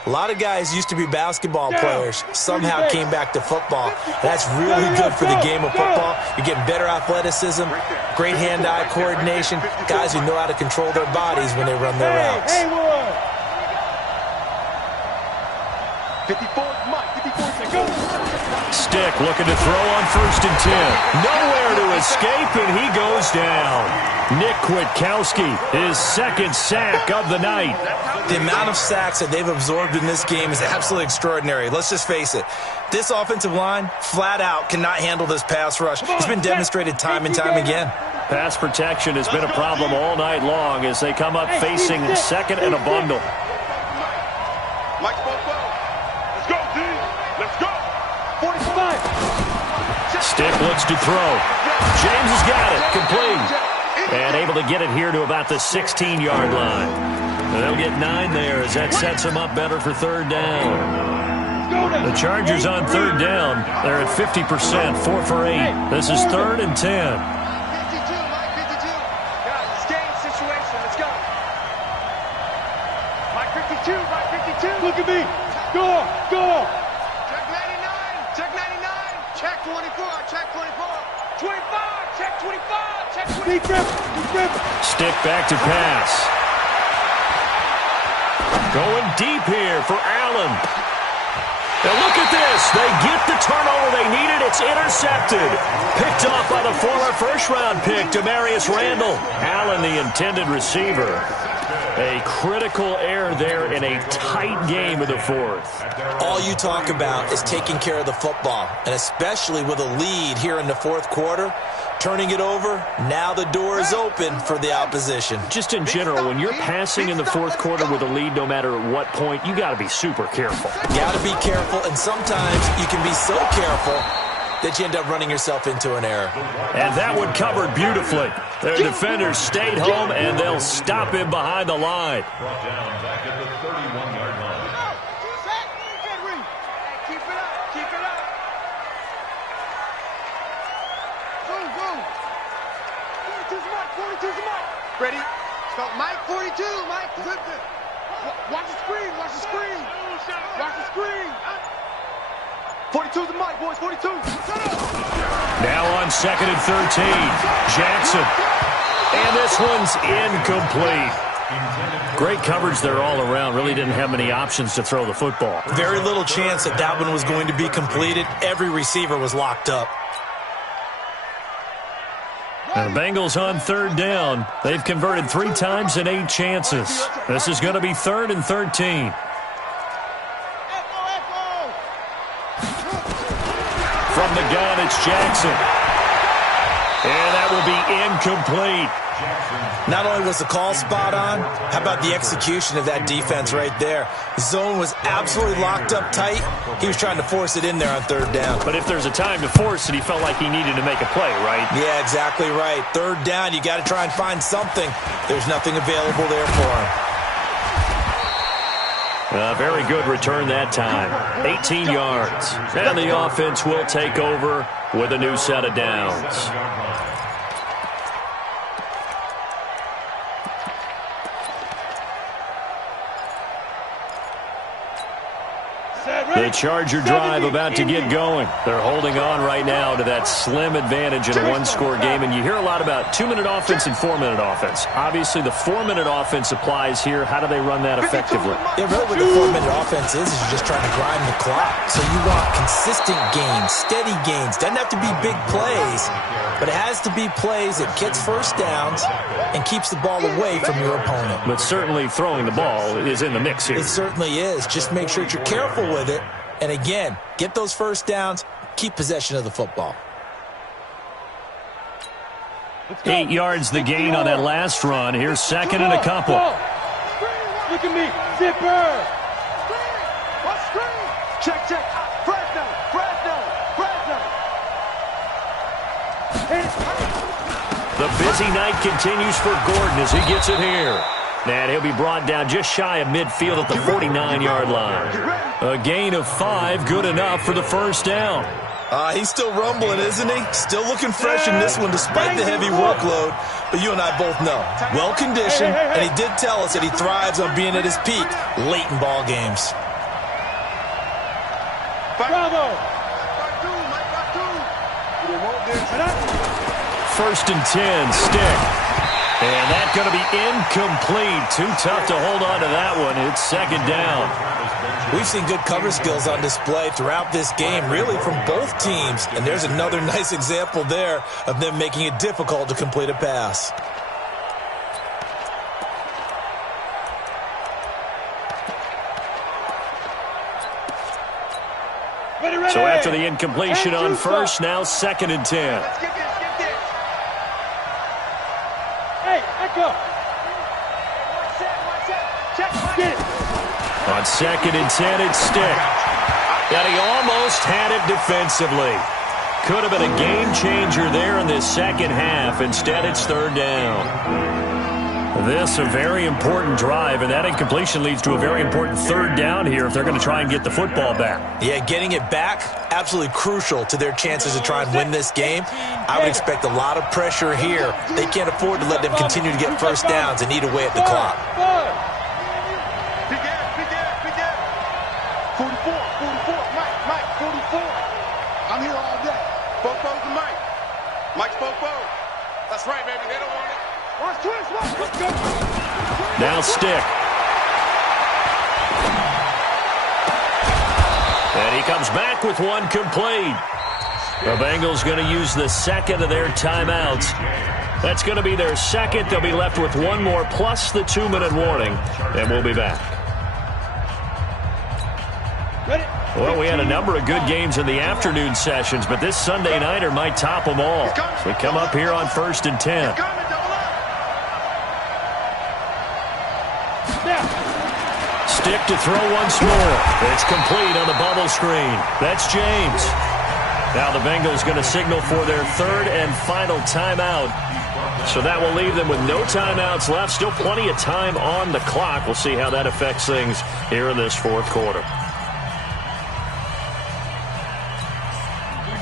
A lot of guys used to be basketball players, somehow came back to football. That's really good for the game of football. You're getting better athleticism, great hand-eye coordination, guys who know how to control their bodies when they run their routes. 54, Mike, 54, go. Stick looking to throw on 1st and 10. Nowhere to escape, and he goes down. Nick Kwiatkowski, his 2nd sack of the night. The amount of sacks that they've absorbed in this game is absolutely extraordinary. Let's just face it. This offensive line, flat out, cannot handle this pass rush. It's been demonstrated time and time again. Pass protection has been a problem all night long as they come up facing 2nd and a bundle. Mike 4-4. Let's go, D. Let's go. 45. Stick looks to throw. James has got it. Complete. And able to get it here to about the 16-yard line. And they'll get 9 there as that sets them up better for 3rd down. The Chargers on 3rd down. They're at 50%, 4 for 8. This is 3rd and 10. 52, Mike 52. Guys, it's game situation. Let's go. Mike 52, Mike 52. Look at me. Go. Check 99. Check 24. Check 24. 25. Check 25. Check 25. Deep grip. Stick back to pass. Going deep here for Allen. Now look at this. They get the turnover they needed. It's intercepted. Picked off by the former first-round pick, Demarius Randall. Allen, the intended receiver. A critical error there in a tight game of the 4th. All you talk about is taking care of the football, and especially with a lead here in the 4th quarter, turning it over, now the door is open for the opposition. Just in general, when you're passing in the 4th quarter with a lead, no matter at what point, you got to be super careful. You got to be careful, and sometimes you can be so careful that you end up running yourself into an error. And that one covered beautifully. Their defenders stayed home, and they'll stop him behind the line. Brought down back at the 31-yard line. Keep it up. Boom. 42's Mike. Ready? So Mike 42, Mike. Watch the screen. Watch the screen. 42's the mic, boys. 42. Now on 2nd and 13. Jackson. And this one's incomplete. Great coverage there all around. Really didn't have many options to throw the football. Very little chance that that one was going to be completed. Every receiver was locked up. Now the Bengals on 3rd down. They've converted 3 times in 8 chances. This is going to be 3rd and 13. From the gun, it's Jackson. And that will be incomplete. Not only was the call spot on, how about the execution of that defense right there? The zone was absolutely locked up tight. He was trying to force it in there on 3rd down. But if there's a time to force it, he felt like he needed to make a play, right? Yeah, exactly right. 3rd down, you got to try and find something. There's nothing available there for him. Very good return that time. 18 yards. And the offense will take over with a new set of downs. The Charger drive about to get going. They're holding on right now to that slim advantage in a 1-score game. And you hear a lot about 2-minute offense and 4-minute offense. Obviously, the 4-minute offense applies here. How do they run that effectively? Yeah, really what the 4-minute offense is you're just trying to grind the clock. So you want consistent gains, steady gains. Doesn't have to be big plays, but it has to be plays that gets first downs and keeps the ball away from your opponent. But certainly throwing the ball is in the mix here. It certainly is. Just make sure that you're careful with it. And again, get those first downs, keep possession of the football. 8 yards the gain on that last run. Here's 2nd and a couple. Look at me. Zipper. What screen? Check. Fresno. The busy night continues for Gordon as he gets it here. And he'll be brought down just shy of midfield at the 49-yard line. A gain of 5, good enough for the first down. He's still rumbling, isn't he? Still looking fresh in this one despite the heavy workload. But you and I both know, well-conditioned, and he did tell us that he thrives on being at his peak late in ball games. Bravo. 1st and 10, Stick. And that's going to be incomplete. Too tough to hold on to that one. It's 2nd down. We've seen good cover skills on display throughout this game, really from both teams. And there's another nice example there of them making it difficult to complete a pass. So after the incompletion on 1st, now 2nd and 10. Let's get this. Hey, Echo. Check. Get it. On 2nd and 10, it's Stick. And he almost had it defensively. Could have been a game changer there in this second half. Instead, it's 3rd down. This a very important drive, and that incompletion leads to a very important 3rd down here if they're going to try and get the football back. Yeah, getting it back, absolutely crucial to their chances to try and win this game. I would expect a lot of pressure here. They can't afford to let them continue to get first downs and eat away at the clock. Big air. 44. Mike, 44. I'm here all day. Bofo's the Mike. Mike's Bofo. That's right, baby. They don't want it. Watch twist. Let's go. Now Stick. And he comes back with one complete. The Bengals going to use the 2nd of their timeouts. That's going to be their 2nd. They'll be left with one more plus the 2-minute warning. And we'll be back. Well, we had a number of good games in the afternoon sessions, but this Sunday nighter might top them all. So we come up here on 1st and 10. Stick to throw once more. It's complete on the bubble screen. That's James. Now the Bengals going to signal for their 3rd and final timeout. So that will leave them with no timeouts left. Still plenty of time on the clock. We'll see how that affects things here in this 4th quarter.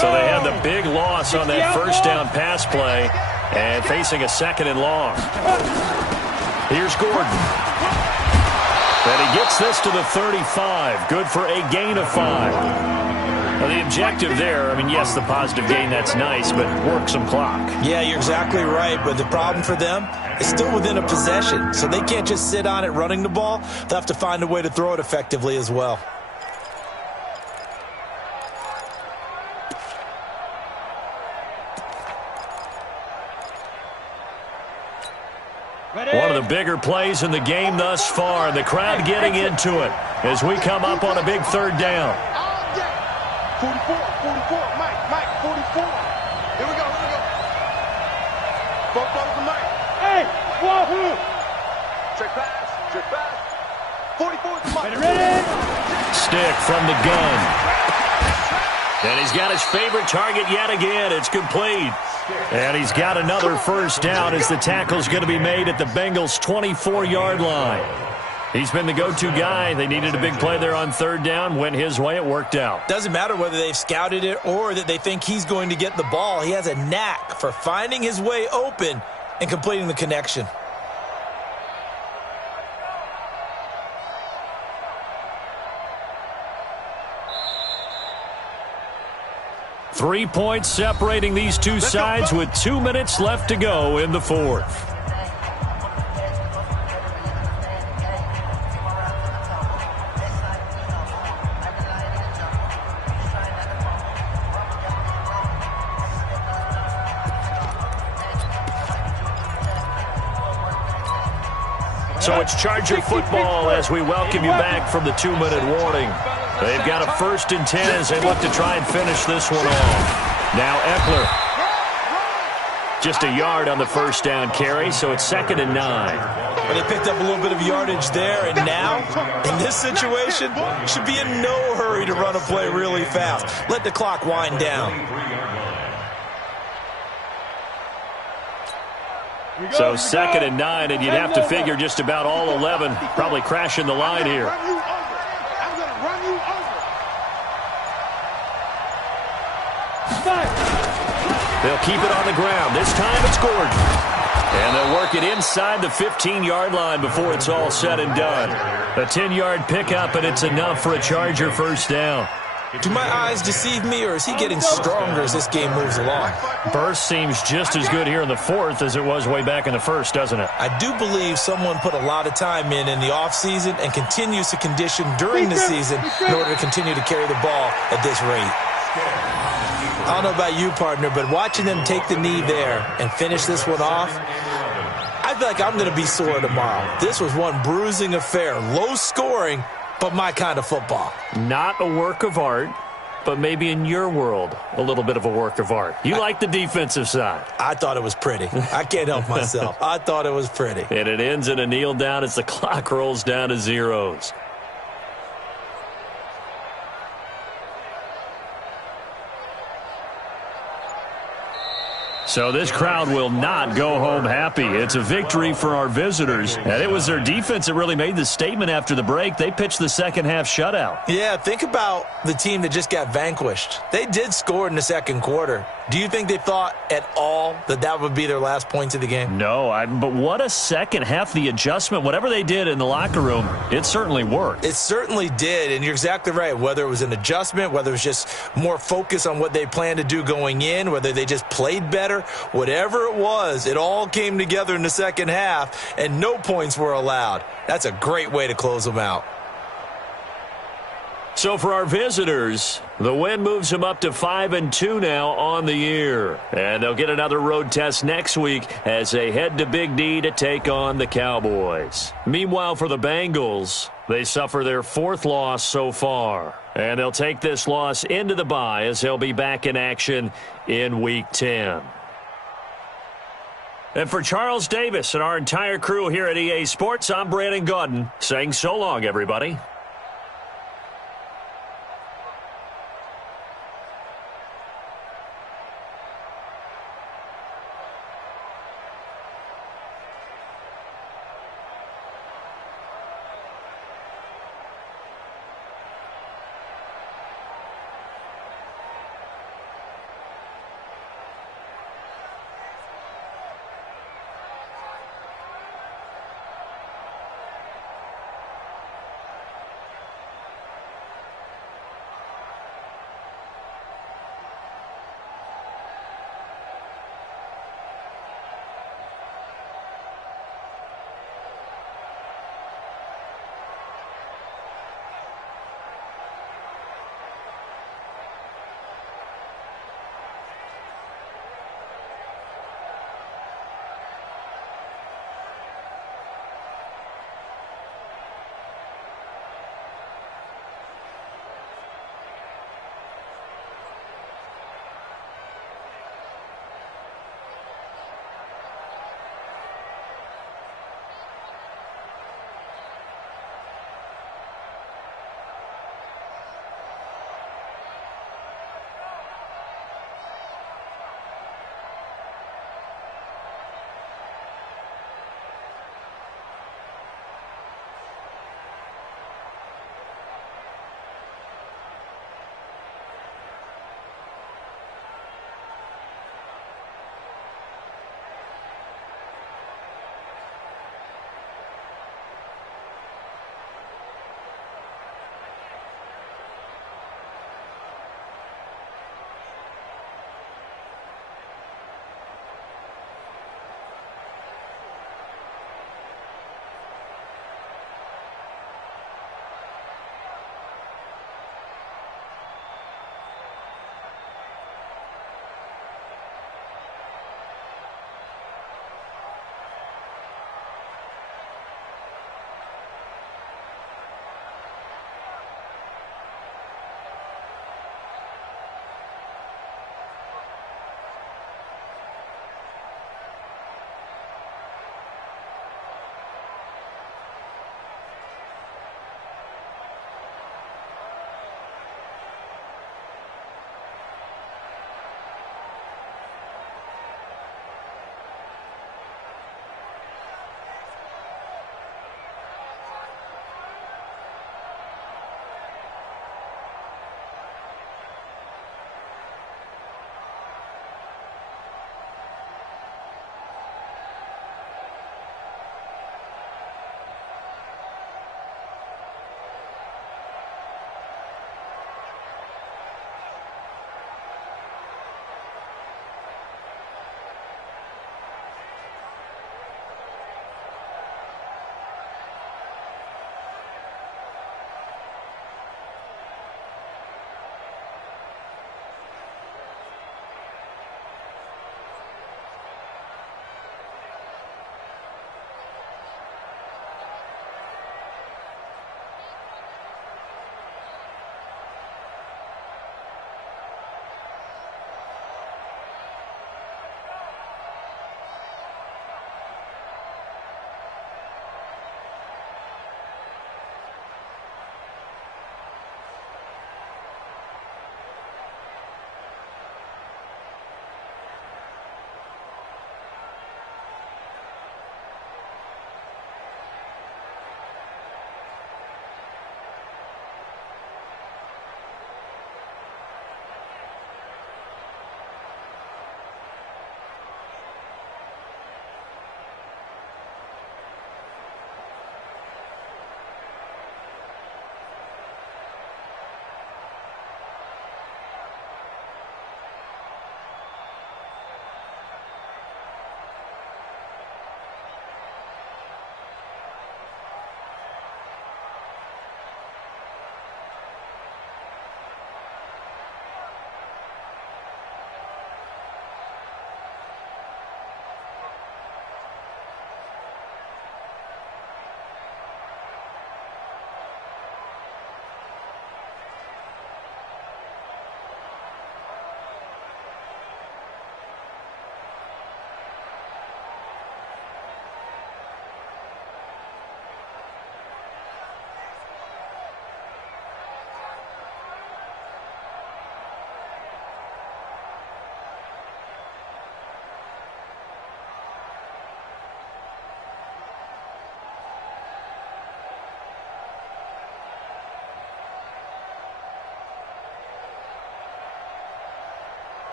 So they had the big loss on that 1st down pass play and facing a 2nd and long. Here's Gordon. And he gets this to the 35. Good for a gain of 5. Now, the objective there, I mean, yes, the positive gain, that's nice, but work some clock. Yeah, you're exactly right, but the problem for them is still within a possession, so they can't just sit on it running the ball. They'll have to find a way to throw it effectively as well. One of the bigger plays in the game thus far, and the crowd getting into it as we come up on a big third down. 44, Mike, 44. Here we go. Both balls to Mike. Hey, wahoo! Check pass. 44 to Mike. Ready? Stick from the gun. And he's got his favorite target yet again. It's complete. And he's got another first down as the tackle's going to be made at the Bengals' 24-yard line. He's been the go-to guy. They needed a big play there on third down. Went his way. It worked out. Doesn't matter whether they've scouted it or that they think he's going to get the ball. He has a knack for finding his way open and completing the connection. Three points separating these two sides with 2 minutes left to go in the fourth. So it's Charger football as we welcome you back from the 2-minute warning. They've got a 1st and 10 as they look to try and finish this one off. Now Eckler. Just a yard on the first down carry, so it's 2nd and 9. Well, they picked up a little bit of yardage there, and now, in this situation, should be in no hurry to run a play really fast. Let the clock wind down. So 2nd and 9, and you'd have to figure just about all 11 probably crashing the line here. I'm going to run you over. They'll keep it on the ground. This time it's Gordon. And they'll work it inside the 15-yard line before it's all said and done. A 10-yard pickup, and it's enough for a Charger first down. Do my eyes deceive me, or is he getting stronger as this game moves along? Burst seems just as good here in the fourth as it was way back in the first, doesn't it? I do believe someone put a lot of time in the offseason and continues to condition during the season in order to continue to carry the ball at this rate. I don't know about you, partner, but watching them take the knee there and finish this one off, I feel like I'm going to be sore tomorrow. This was one bruising affair, low scoring, but my kind of football. Not a work of art, but maybe in your world, a little bit of a work of art. You like the defensive side. I thought it was pretty. I can't help myself. I thought it was pretty. And it ends in a kneel down as the clock rolls down to zeros. So this crowd will not go home happy. It's a victory for our visitors. And it was their defense that really made the statement after the break. They pitched the second half shutout. Yeah, think about the team that just got vanquished. They did score in the second quarter. Do you think they thought at all that that would be their last points of the game? No, but what a second half. The adjustment, whatever they did in the locker room, it certainly worked. It certainly did, and you're exactly right. Whether it was an adjustment, whether it was just more focus on what they planned to do going in, whether they just played better, whatever it was, it all came together in the second half, and no points were allowed. That's a great way to close them out. So for our visitors, the win moves them up to 5-2 now on the year. And they'll get another road test next week as they head to Big D to take on the Cowboys. Meanwhile, for the Bengals, they suffer their 4th loss so far. And they'll take this loss into the bye as they'll be back in action in Week 10. And for Charles Davis and our entire crew here at EA Sports, I'm Brandon Gaudin saying so long, everybody.